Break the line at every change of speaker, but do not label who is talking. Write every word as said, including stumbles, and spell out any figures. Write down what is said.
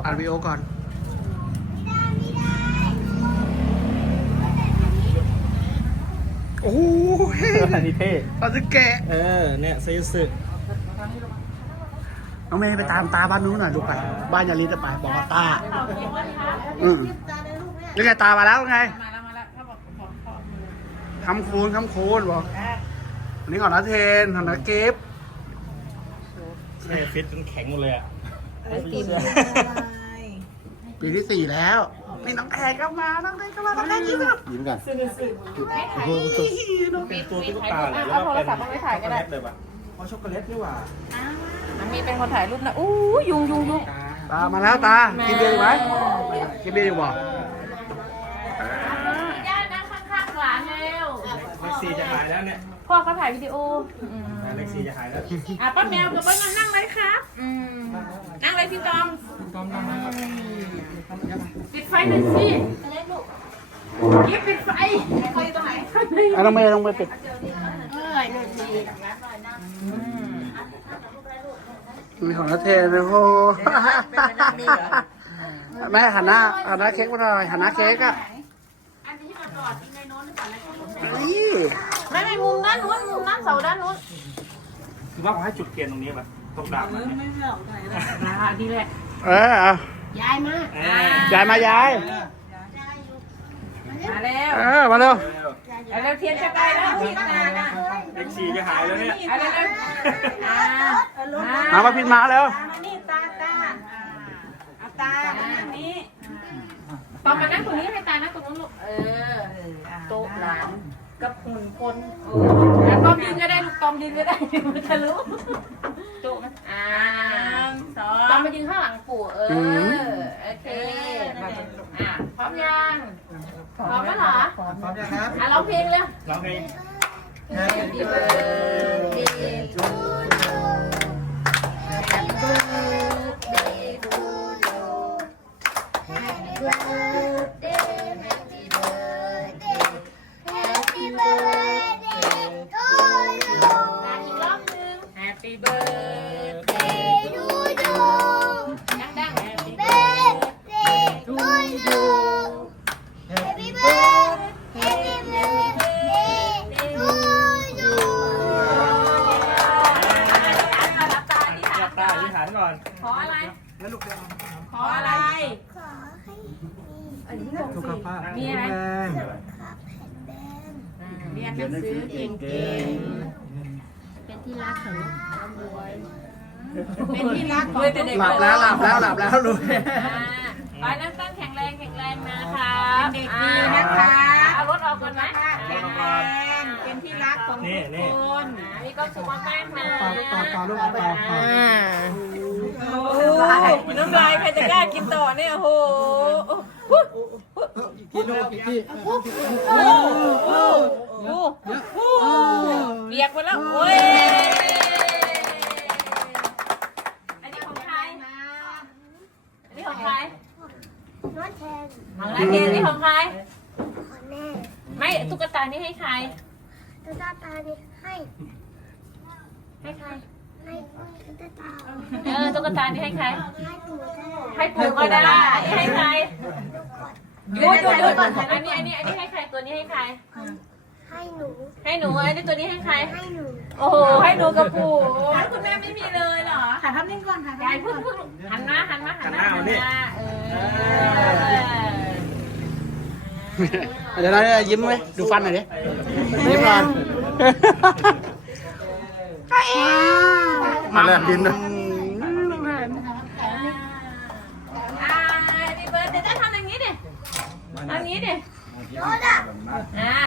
อัดวีดีโอก่อนโอ้โห
อันนี้เท่
ปาซึเกะ
เออเนี่ยไซสึ
น้องเมย์ไปตามตาบ้านนู้นหน่อยลูกไปบ้านยาลิสไปบอกว่าตาอืมนี่ไงตามาแล้วไง
มาแล้วมาแล้วเขาบอกขอขอ
ทำคูณทำคูณบอกวันนี้ก่อนนะเทนทำนะกิฟต์
เท่ฟิตจนแข็งหมดเลยอ่ะ
ปีที่สี่แล้วนี่น้องแทนก็มาน้องแทนก็มาน้องแทนยิ้มอ่ะยิ้มกัน
เป็นตัวตุ๊กตาเลยแล้ว
เอาโทรศัพท์มาไปถ่ายก็ได้
เลยป่ะเพราะช็อกโกแลตนี่หว่า
มันมีเป็นคนถ่ายรูปนะอู้ยุงยุงยุง
ตามาแล้วตากินเบียร์อยู่ไหมกินเบียร์อยู่บ่
ย่านั่งข้างๆหลานเร็ว
เล็กซี่จะหายแล้วเนี่ย
พ่อเขาถ่ายวิดีโอ
เล็กซี่จะหายแล้ว
อ่ะป้าแมวกับป้ามันนั่งเลยครับอืมนั่งเลยพี่ตอมปิดไฟหน่อยสิยิบปิดไฟไฟตรงไหน
อ่ะน้องเมย์ลงไปปิด
เอ้ยหนึ่งที
มีของนัทเทนโอ้โหแม่หันหน้าหันหน้าเค้กมาหน่อยหันหน้าเค้กอ่ะ
อันที่มากอดอีกในโน้นหรือเปล่า
นี่
ไม่ไม่มุมด้านนู้นมุมด้านเสาด้านนู้น
คือว่าเขาให้จุดเทียนตรงนี้ป่ะตรงดาบมันเนี่ย
อ่าดีแหละ
เออเอา
ยายมา
เออย
ายมายาย
มาแล้ว
เออมาเร็ว
เอาเร็วเทียนจะไปแล้วพี่ตาน่ะ
เล็กซี่จะหายแล้วเนี่ย
เอาเร็วเร็วอ่า
มามาพินมาแล้ว
นี่ตาตาเอาตามานั่งนี้ตอนมานั่งตรงนี้ให้ตานั่งตรงนู้นลูกเออโต๊ะหลานกับหุ่นคนแล้วตอมยืนก็ได้ลูกตอมยืนก็ได้มันจะรู้โต๊ะอ่าสองตอมมายืนข้างหลังปู่เออโอเคอ่ะพร้อมยังพร้อมไหมเหรอ
พร้อมยังครับ
อ่ะร้องเพลงเร็ว
ร้องเพลง
Happy birthday to you Happy birthday to you Happy birthday Happy birthday Happy birthday to you อีกรอบนึง Happy birthday to you ดังๆ Happy birthday to you Happy birthday Happy birthday to you หลับตาที่
หลับตาอธิษฐานก่อน
ขออะไร
แล้วลูก
ขออะไร
สุขภาพ
มีอะไร
แรง
เรียนหนังสือเก่งๆ เป็นที่รักของเป็นที่รักของเด็ก
หลับแล้วหลับแล้วหลับแล้วลูก
ไปนั่งตั้งแข็งแรงแข็งแรงนะคะเด็กดีนะคะเอารถออกก่อนไหมแข็งแรงเป็นที่รักของทุกคนมีความสุขมากๆนะ
ต่อต่อต่อลูกต่อต่อ
โอ้น้ำลายใครจะกล้ากินต่อเนี่ยโอ้โห
กินลูกกิน
โอ้โหโอ้โหเบียกไปแล้วโอ้ยอันนี้ของใครอันนี้ของใคร
น้องแทน
ของนาเกนนี่ของใคร
ของแม่
ไม่ตุ๊กตานี่ให้ใคร
ตุ๊กตานี่ให้
ให้ใคร
ให้ตุ๊กตา
เออตุ๊กตานี่ให้ใคร
ให้ปู่ได้
ให้ปู่ก็ได้ให้ใครหยุดหยุดหยุดอันนี้อันนี้อันนี้ให้ใครตัวนี้ให้ใคร
ให้หนู
ให้หนูอันนี้ตัวนี้ให้ใคร
ให้หนู
โอ้โหให้หนูกับปู่คุณแม่ไม่มีเลยเหรอถ่ายภาพนิ่งก่อนค่ะยายพึ่งพึ่งหันมาหันมาหันมาหันมาเออ
เดี๋ยวนะยิ้มไหมดูฟันหน่อยดิยิ้มก่อนมาแล้วดินนะ
อ่าดีเบิร์ดเดี๋ยวจะทำอย่างนี้ดิทำอย่างนี้ดิ
โน้ตอ่ะ
อ่า